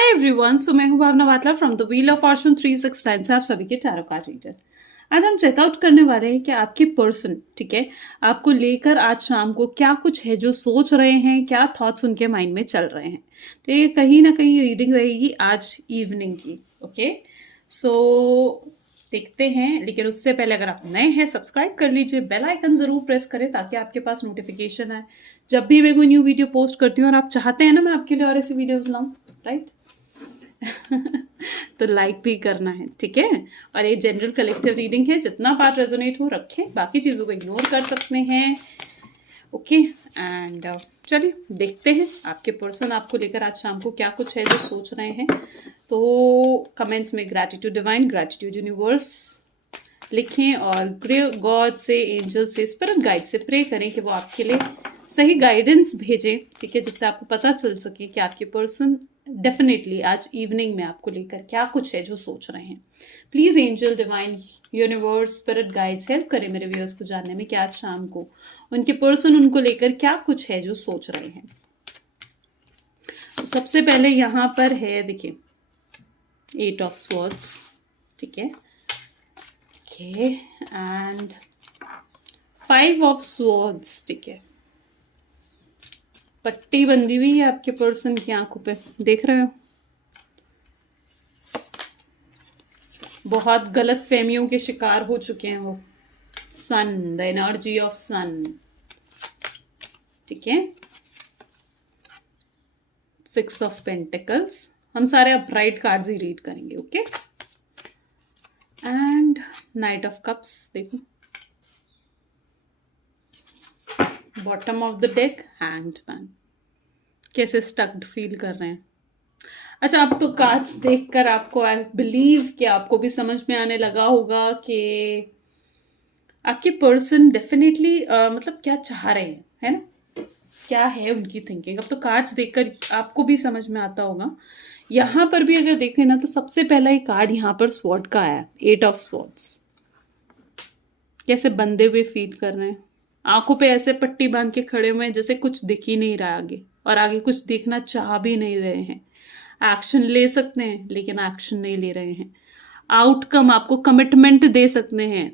Hi everyone, सो मैं हूं भावना वाटला from the wheel of Fortune 369 से आप सभी के टैरो कार्ड रीडर। आज हम चेकआउट करने वाले हैं कि आपके पर्सन, ठीक है, आपको लेकर आज शाम को क्या कुछ है जो सोच रहे हैं, क्या थॉट्स उनके माइंड में चल रहे हैं। तो ये कहीं ना कहीं रीडिंग रहेगी आज इवनिंग की। ओके, सो देखते हैं, लेकिन उससे पहले अगर आप नए हैं सब्सक्राइब कर लीजिए, बेल आइकन ज़रूर प्रेस करें ताकि आपके पास नोटिफिकेशन आए जब भी मैं कोई न्यू वीडियो पोस्ट करती हूँ और आप चाहते हैं ना मैं आपके लिए और ऐसी वीडियोस लाऊं, राइट। तो लाइक भी करना है, ठीक है। और ये जनरल कलेक्टिव रीडिंग है, जितना पार्ट रेजोनेट हो रखें, बाकी चीज़ों को इग्नोर कर सकते हैं। ओके, एंड चलिए देखते हैं आपके पर्सन आपको लेकर आज शाम को क्या कुछ है जो सोच रहे हैं। तो कमेंट्स में ग्रैटिट्यूड डिवाइन, ग्रैटिट्यूड यूनिवर्स लिखें और गॉड से, एंजल से, स्पिरिट गाइड से प्रे करें कि वो आपके लिए सही गाइडेंस भेजें, ठीक है, जिससे आपको पता चल सके कि आपके पर्सन डेफिनेटली आज इवनिंग में आपको लेकर क्या कुछ है जो सोच रहे हैं। Please angel divine universe spirit guides help करें मेरे व्यूअर्स को जानने में कि आज शाम को उनके पर्सन उनको लेकर क्या कुछ है जो सोच रहे हैं। तो सबसे पहले यहाँ पर है, देखिए, 8 ऑफ स्वॉर्ड्स, ठीक है, ओके, एंड 5 ऑफ स्वॉर्ड्स, ठीक है। पट्टी बंधी हुई है आपके पर्सन की आंखों पे, देख रहे हो। बहुत गलत फहमियों के शिकार हो चुके हैं वो। Sun, the energy of sun, ठीक है। 6 ऑफ पेंटिकल्स, हम सारे अपराइट कार्ड्स ही रीड करेंगे, okay. And knight of cups, देखो, bottom of the deck, hanged man. कैसे स्टक्ड फील कर रहे हैं। अच्छा, अब तो कार्ड्स देखकर आपको, आई बिलीव कि आपको भी समझ में आने लगा होगा कि आपके पर्सन डेफिनेटली मतलब क्या चाह रहे हैं, है ना, क्या है उनकी थिंकिंग। अब तो कार्ड्स देखकर आपको भी समझ में आता होगा। यहाँ पर भी अगर देखें ना तो सबसे पहला ही कार्ड यहाँ पर स्वॉर्ड का आया, 8 ऑफ स्वॉर्ड्स। कैसे बंधे हुए फील कर रहे हैं, आंखों पे ऐसे पट्टी बांध के खड़े हुए हैं जैसे कुछ दिख ही नहीं रहा आगे, और आगे कुछ देखना चाह भी नहीं रहे हैं। एक्शन ले सकते हैं लेकिन एक्शन नहीं ले रहे हैं। आउटकम, आपको कमिटमेंट दे सकते हैं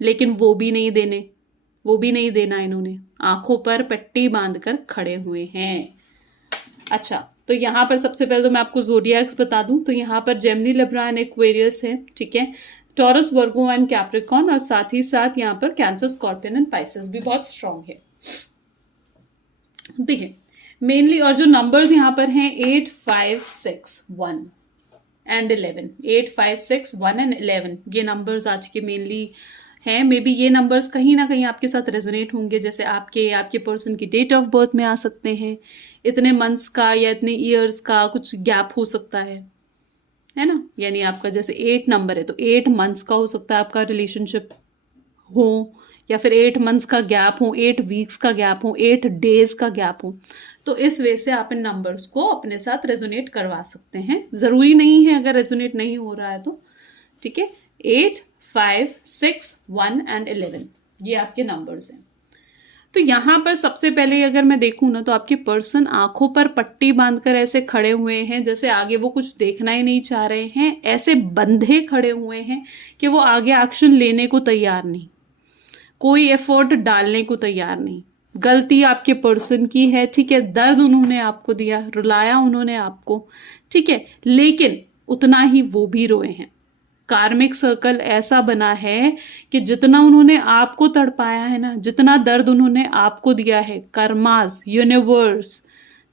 लेकिन वो भी नहीं देना इन्होंने। आंखों पर पट्टी बांधकर खड़े हुए हैं। अच्छा, तो यहाँ पर सबसे पहले तो मैं आपको ज़ोडिएक्स बता दूं तो यहाँ पर जेमिनी, लिब्रा एंड एक्वेरियस है, ठीक है। टॉरस, वर्गो एंड कैप्रिकॉर्न, और साथ ही साथ यहाँ पर कैंसर, स्कॉर्पियन एंड पाइसेस भी बहुत स्ट्रांग है। देखिए मेनली, और जो नंबर्स यहाँ पर हैं 8, 5, 6, 1 एंड 11, 8, 5, 6, 1 एंड 11, ये नंबर्स आज के मेनली हैं। मे बी ये नंबर्स कहीं ना कहीं आपके साथ रेजोनेट होंगे, जैसे आपके पर्सन की डेट ऑफ बर्थ में आ सकते हैं। इतने मंथ्स का या इतने ईयर्स का कुछ गैप हो सकता है ना। यानी आपका जैसे 8 नंबर है तो 8 मंथ्स का हो सकता है आपका रिलेशनशिप हो, या फिर 8 मंथ्स का गैप हो, 8 वीक्स का गैप हो, 8 डेज का गैप हो। तो इस वे से आप इन नंबर्स को अपने साथ रेजोनेट करवा सकते हैं। ज़रूरी नहीं है अगर रेजोनेट नहीं हो रहा है तो, ठीक है। 8, 5, 6, 1 एंड 11, ये आपके नंबर्स हैं। तो यहाँ पर सबसे पहले अगर मैं देखूँ ना तो आपके पर्सन आंखों पर पट्टी बांधकर ऐसे खड़े हुए हैं जैसे आगे वो कुछ देखना ही नहीं चाह रहे हैं। ऐसे बंधे खड़े हुए हैं कि वो आगे एक्शन लेने को तैयार नहीं, कोई एफर्ट डालने को तैयार नहीं। गलती आपके पर्सन की है, ठीक है, दर्द उन्होंने आपको दिया, रुलाया उन्होंने आपको, ठीक है, लेकिन उतना ही वो भी रोए हैं। कार्मिक सर्कल ऐसा बना है कि जितना उन्होंने आपको तड़पाया है ना, जितना दर्द उन्होंने आपको दिया है, कर्मास, यूनिवर्स,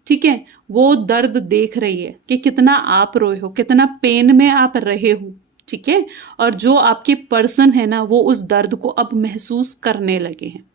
ठीक है, वो दर्द देख रही है कि कितना आप रोए हो, कितना पेन में आप रहे हो, ठीक है। और जो आपके पर्सन है ना वो उस दर्द को अब महसूस करने लगे हैं,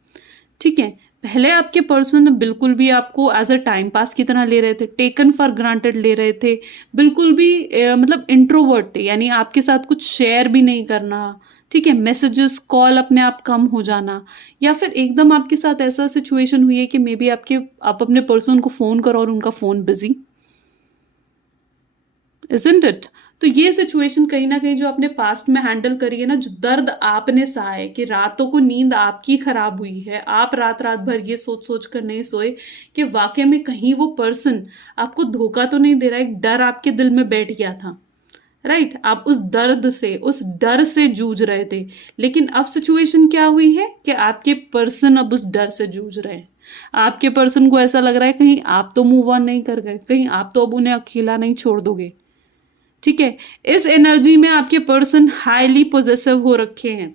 ठीक है। पहले आपके पर्सन बिल्कुल भी आपको एज अ टाइम पास की तरह ले रहे थे, टेकन फॉर ग्रांटेड ले रहे थे, बिल्कुल भी मतलब इंट्रोवर्ट थे, यानी आपके साथ कुछ शेयर भी नहीं करना, ठीक है, मैसेजेस, कॉल अपने आप कम हो जाना, या फिर एकदम आपके साथ ऐसा सिचुएशन हुई है कि मे बी आप अपने पर्सन को फ़ोन करो और उनका फ़ोन बिजी। Isn't it? तो ये सिचुएशन कहीं ना कहीं जो आपने पास्ट में हैंडल करी है ना, जो दर्द आपने सहा है कि रातों को नींद आपकी खराब हुई है, आप रात रात भर ये सोच सोच कर नहीं सोए कि वाकई में कहीं वो पर्सन आपको धोखा तो नहीं दे रहा, एक डर आपके दिल में बैठ गया था, राइट? आप उस दर्द से, उस डर से जूझ रहे थे, लेकिन अब सिचुएशन क्या हुई है कि आपके पर्सन अब उस डर से जूझ रहे हैं। आपके पर्सन को ऐसा लग रहा है कहीं आप तो मूव ऑन नहीं कर गए, कहीं आप तो अब उन्हें अकेला नहीं छोड़ दोगे, ठीक है? इस एनर्जी में आपके पर्सन हाईली पोजेसिव हो रखे हैं,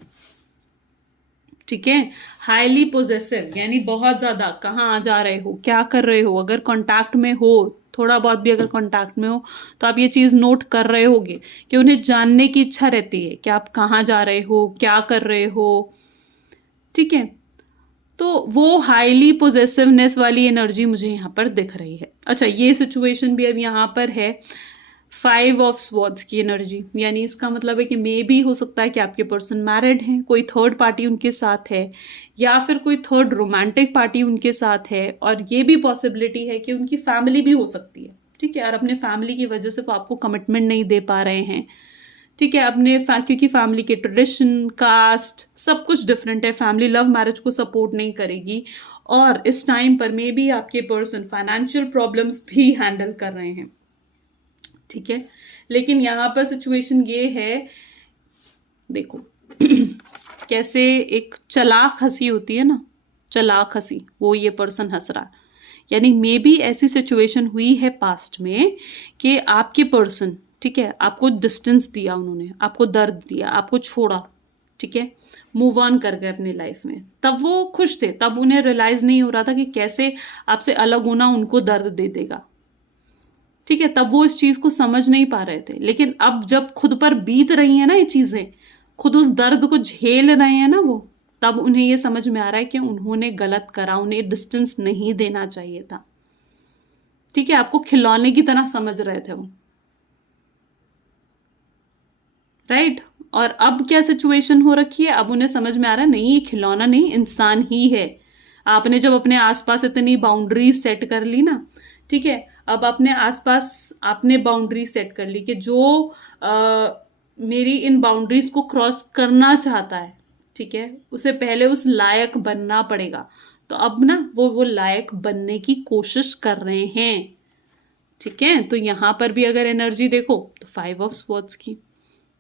ठीक है? हाईली पोजेसिव यानी बहुत ज्यादा, कहाँ आ जा रहे हो, क्या कर रहे हो, अगर कांटेक्ट में हो, थोड़ा बहुत भी अगर कांटेक्ट में हो तो आप ये चीज नोट कर रहे होगे कि उन्हें जानने की इच्छा रहती है कि आप कहाँ जा रहे हो, क्या कर रहे हो, ठीक है? तो वो हाईली पोजेसिवनेस वाली एनर्जी मुझे यहाँ पर दिख रही है। अच्छा, ये सिचुएशन भी अब यहाँ पर है 5 ऑफ स्वॉर्ड्स की एनर्जी, यानी इसका मतलब है कि मे भी हो सकता है कि आपके पर्सन मैरिड हैं, कोई थर्ड पार्टी उनके साथ है, या फिर कोई थर्ड रोमांटिक पार्टी उनके साथ है, और ये भी पॉसिबिलिटी है कि उनकी फैमिली भी हो सकती है, ठीक है? और अपने फैमिली की वजह से वो आपको कमिटमेंट नहीं दे पा रहे हैं, ठीक है? क्योंकि फैमिली के ट्रेडिशन, कास्ट, सब कुछ डिफरेंट है, फैमिली लव मैरिज को सपोर्ट नहीं करेगी, और इस टाइम पर मे बी आपके पर्सन फाइनेंशियल प्रॉब्लम्स भी हैंडल कर रहे हैं, ठीक है? लेकिन यहाँ पर सिचुएशन ये है, देखो कैसे एक चालाक हंसी होती है ना, चालाक हंसी, वो ये पर्सन हंस रहा, यानी मे बी ऐसी सिचुएशन हुई है पास्ट में कि आपके पर्सन, ठीक है, आपको डिस्टेंस दिया, उन्होंने आपको दर्द दिया, आपको छोड़ा, ठीक है, मूव ऑन कर गए अपनी लाइफ में, तब वो खुश थे, तब उन्हें रियलाइज नहीं हो रहा था कि कैसे आपसे अलग होना उनको दर्द दे देगा, ठीक है? तब वो इस चीज को समझ नहीं पा रहे थे, लेकिन अब जब खुद पर बीत रही है ना ये चीजें, खुद उस दर्द को झेल रहे हैं ना वो, तब उन्हें ये समझ में आ रहा है कि उन्होंने गलत करा, उन्हें डिस्टेंस नहीं देना चाहिए था, ठीक है? आपको खिलौने की तरह समझ रहे थे वो, राइट? और अब क्या सिचुएशन हो रखी है, अब उन्हें समझ में आ रहा है नहीं, ये खिलौना नहीं, इंसान ही है। आपने जब अपने आसपास इतनी बाउंड्रीज सेट कर ली ना, ठीक है, अब अपने आसपास आपने बाउंड्री सेट कर ली कि जो मेरी इन बाउंड्रीज को क्रॉस करना चाहता है, ठीक है, उसे पहले उस लायक बनना पड़ेगा, तो अब ना वो लायक बनने की कोशिश कर रहे हैं, ठीक है? तो यहां पर भी अगर एनर्जी देखो तो 5 ऑफ स्वॉर्ड्स की,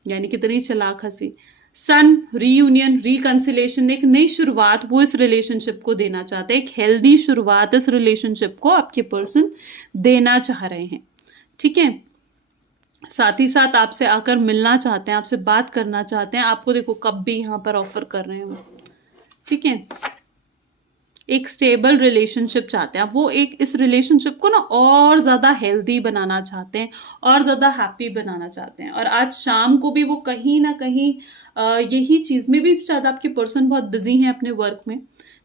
यानी कितनी चालाक हंसी, सन, रीयूनियन, रिकंसिलेशन, एक नई शुरुआत वो इस रिलेशनशिप को देना चाहते हैं, एक हेल्दी शुरुआत इस रिलेशनशिप को आपके पर्सन देना चाह रहे हैं, ठीक है? साथ ही साथ आपसे आकर मिलना चाहते हैं, आपसे बात करना चाहते हैं, आपको देखो कब भी यहाँ पर ऑफर कर रहे हैं वो, ठीक है? एक स्टेबल रिलेशनशिप चाहते हैं वो, एक इस रिलेशनशिप को ना और ज़्यादा हेल्दी बनाना चाहते हैं, और ज़्यादा हैप्पी बनाना चाहते हैं, और आज शाम को भी वो कहीं ना कहीं यही चीज़ में भी शायद आपके पर्सन बहुत बिजी हैं अपने वर्क में,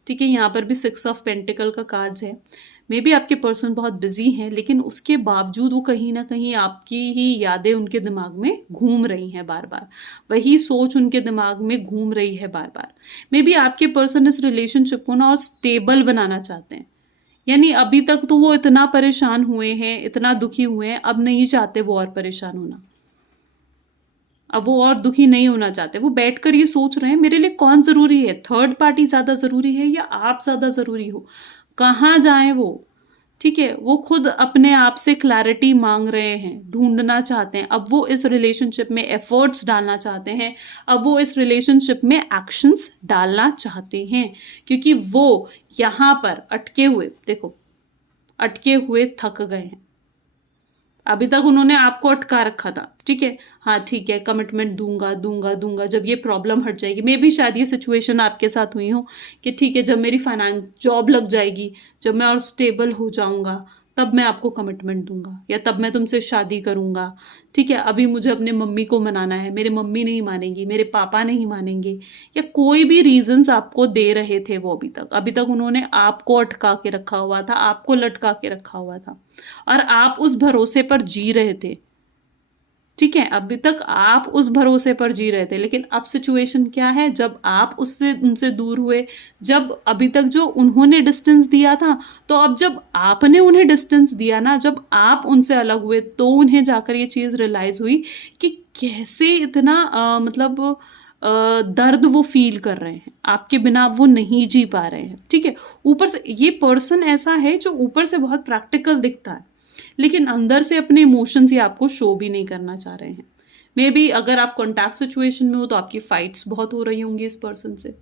ठीक है? यहाँ पर भी 6 ऑफ पेंटिकल का कार्ड्स है, मे बी आपके पर्सन बहुत बिजी हैं, लेकिन उसके बावजूद वो कहीं ना कहीं आपकी ही यादें उनके दिमाग में घूम रही हैं बार बार, वही सोच उनके दिमाग में घूम रही है बार बार। मे बी आपके पर्सन इस रिलेशनशिप को ना और स्टेबल बनाना चाहते हैं, यानी अभी तक तो वो इतना परेशान हुए हैं, इतना दुखी हुए हैं, अब नहीं चाहते वो और परेशान होना, अब वो और दुखी नहीं होना चाहते, वो बैठकर ये सोच रहे हैं मेरे लिए कौन जरूरी है, थर्ड पार्टी ज्यादा जरूरी है या आप ज्यादा जरूरी हो, कहाँ जाएं वो, ठीक है? वो खुद अपने आप से क्लैरिटी मांग रहे हैं, ढूंढना चाहते हैं, अब वो इस रिलेशनशिप में एफर्ट्स डालना चाहते हैं, अब वो इस रिलेशनशिप में एक्शंस डालना चाहते हैं, क्योंकि वो यहाँ पर अटके हुए, देखो अटके हुए थक गए हैं, अभी तक उन्होंने आपको अटका रखा था, ठीक है, हाँ ठीक है कमिटमेंट दूंगा दूंगा दूंगा, जब ये प्रॉब्लम हट जाएगी, मे भी शायद ये सिचुएशन आपके साथ हुई हो कि ठीक है जब मेरी फाइनेंस जॉब लग जाएगी, जब मैं और स्टेबल हो जाऊंगा, तब मैं आपको कमिटमेंट दूंगा, या तब मैं तुमसे शादी करूंगा, ठीक है? अभी मुझे अपने मम्मी को मनाना है, मेरे मम्मी नहीं मानेंगी, मेरे पापा नहीं मानेंगे, या कोई भी रीजंस आपको दे रहे थे वो, अभी तक उन्होंने आपको अटका के रखा हुआ था, आपको लटका के रखा हुआ था, और आप उस भरोसे पर जी रहे थे, ठीक है, अभी तक आप उस भरोसे पर जी रहे थे, लेकिन अब सिचुएशन क्या है, जब आप उससे उनसे दूर हुए, जब अभी तक जो उन्होंने डिस्टेंस दिया था, तो अब जब आपने उन्हें डिस्टेंस दिया ना, जब आप उनसे अलग हुए, तो उन्हें जाकर ये चीज़ रियलाइज़ हुई कि कैसे इतना मतलब दर्द वो फील कर रहे हैं, आपके बिना वो नहीं जी पा रहे हैं। ठीक है, ऊपर से ये पर्सन ऐसा है जो ऊपर से बहुत प्रैक्टिकल दिखता है, लेकिन अंदर से अपने इमोशंस ये आपको शो भी नहीं करना चाह रहे हैं। मे बी अगर आप कॉन्टैक्ट सिचुएशन में हो तो आपकी फाइट्स बहुत हो रही होंगी इस पर्सन से।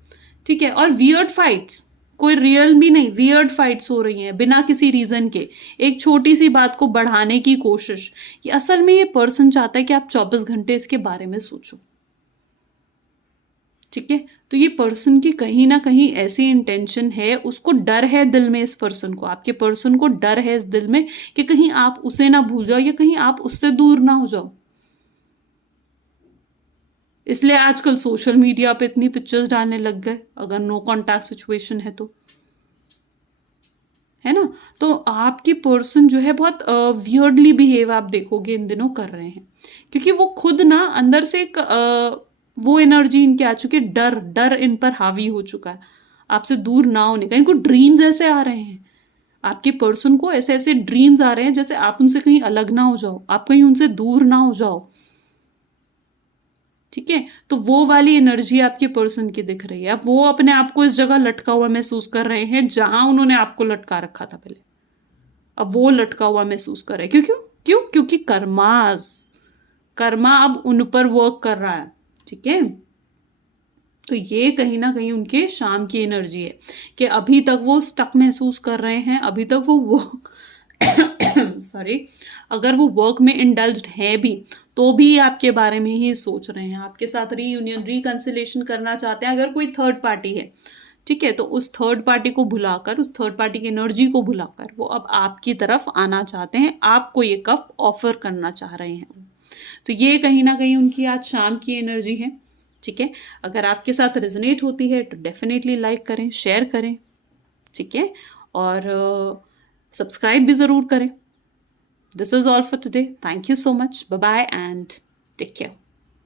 ठीक है, और वियर्ड फाइट्स, कोई रियल भी नहीं, वियर्ड फाइट्स हो रही हैं बिना किसी रीजन के, एक छोटी सी बात को बढ़ाने की कोशिश। ये असल में ये पर्सन चाहता है कि आप 24 घंटे इसके बारे में सोचो। ठीक है, तो ये पर्सन की कहीं ना कहीं ऐसी इंटेंशन है, उसको डर है दिल में, इस पर्सन को, आपके पर्सन को डर है इस दिल में कि कहीं आप उसे ना भूल जाओ या कहीं आप उससे दूर ना हो जाओ। इसलिए आजकल सोशल मीडिया पे इतनी पिक्चर्स डालने लग गए, अगर नो कॉन्टैक्ट सिचुएशन है तो, है ना। तो आपकी पर्सन जो है बहुत वियर्डली बिहेव आप देखोगे इन दिनों कर रहे हैं, क्योंकि वो खुद ना अंदर से एक वो एनर्जी इनकी आ चुकी है, डर डर इन पर हावी हो चुका है आपसे दूर ना होने का। इनको ड्रीम्स ऐसे आ रहे हैं, आपके पर्सन को ऐसे ऐसे ड्रीम्स आ रहे हैं जैसे आप उनसे कहीं अलग ना हो जाओ, आप कहीं उनसे दूर ना हो जाओ। ठीक है, तो वो वाली एनर्जी आपके पर्सन की दिख रही है। अब वो अपने आप को इस जगह लटका हुआ महसूस कर रहे हैं जहां उन्होंने आपको लटका रखा था पहले। अब वो लटका हुआ महसूस कर रहे हैं, क्यों क्योंकि कर्मा अब उन पर वर्क कर रहा है। ठीक है, तो ये कहीं ना कहीं उनके शाम की एनर्जी है कि अभी तक वो स्टक महसूस कर रहे हैं, अभी तक वो सॉरी, अगर वो वर्क में इंडल्ज्ड है भी तो भी आपके बारे में ही सोच रहे हैं, आपके साथ रीयूनियन रिकंसिलेशन करना चाहते हैं। अगर कोई थर्ड पार्टी है, ठीक है, तो उस थर्ड पार्टी को भुलाकर, उस थर्ड पार्टी की एनर्जी को भुलाकर वो अब आपकी तरफ आना चाहते हैं, आपको ये कप ऑफर करना चाह रहे हैं। तो ये कहीं ना कहीं उनकी आज शाम की एनर्जी है। ठीक है, अगर आपके साथ रेजोनेट होती है तो डेफिनेटली लाइक करें, शेयर करें। ठीक है, और सब्सक्राइब भी ज़रूर करें। This is all for today. Thank you so much, bye bye and take care.